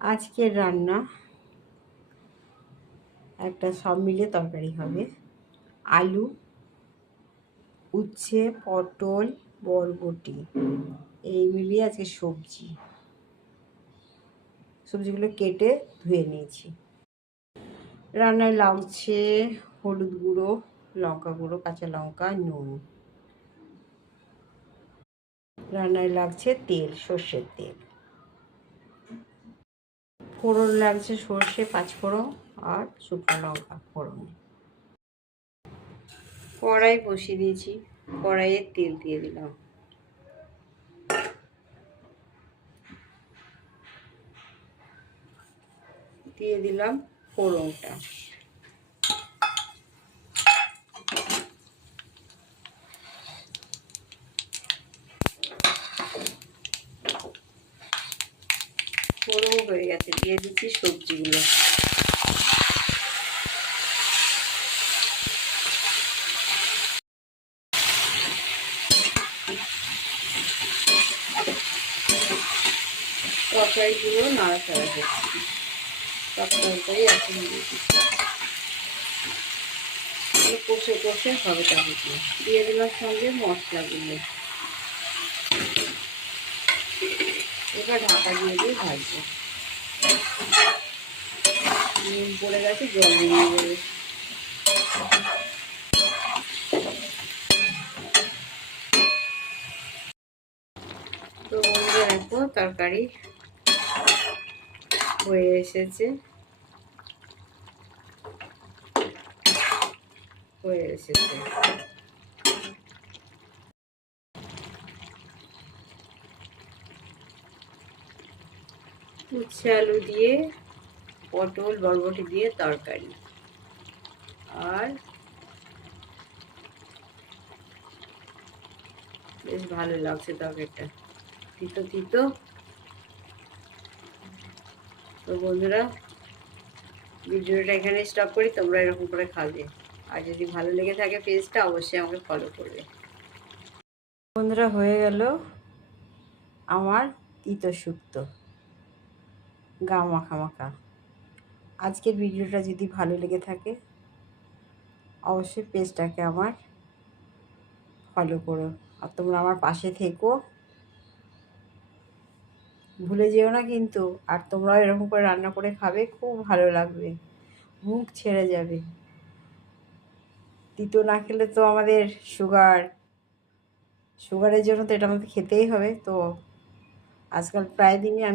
আজকের রান্না একটা সব মিলিয়ে তরকারি হবে। আলু, উচ্ছে, পটল, বরবটি এই মিলিয়ে আজকে সবজিগুলো কেটে ধুয়ে নিয়েছি। রান্নায় লাগছে হলুদ গুঁড়ো, লঙ্কা গুঁড়ো, কাঁচা লঙ্কা, নুন। রান্নায় লাগছে তেল, সর্ষের তেল। ফোড়ন লাগছে সর্ষে, পাঁচফোড়ন আর শুকনো লঙ্কা ফোড়ন। কড়াই বসিয়ে দিয়েছি, কড়াইয়ে তেল দিয়ে দিলাম। দিয়ে দিলাম ফোড়নটা। ফোড়ন হয়ে গেছে, দিয়ে দিচ্ছি সবজিগুলো। তরকারিগুলো নাড়াচাড়া করছি। সব তরকারি এখন কষে কষে হবে। তাকে দিয়ে দিলাম সঙ্গে মশলাগুলো। এবার ঢাকা দিয়ে ভাজবো। নুন পড়ে গেছে, জল দিয়ে দেবে। তো দেখো তরকারি হয়ে এসেছে, উচ্ছে আলু দিয়ে, পটল বরবটি দিয়ে তরকারি। আর বেশ ভালো লাগছে তরকারিটা, তিতো তিতো। তো বন্ধুরা, ভিডিওটা এখানে স্টপ করি। তোমরা এরকম করে খাবে, আর যদি ভালো লেগে থাকে পেজটা অবশ্যই আমাকে ফলো করবে। বন্ধুরা, হয়ে গেল আমার তিতো শুক্তো, গা মাখা মাখা। আজকের ভিডিওটা যদি ভালো লেগে থাকে অবশ্যই পেজটাকে আমার ফলো করো, আর তোমরা আমার পাশে থেকো, ভুলে যেও না কিন্তু। আর তোমরাও এরকম করে রান্না করে খাবে, খুব ভালো লাগবে, মুখ ছেড়ে যাবে। তিতো না খেলে তো আমাদের সুগারের জন্য তো এটা আমাদের খেতেই হবে। তো আজকাল প্রায় দিনই আমি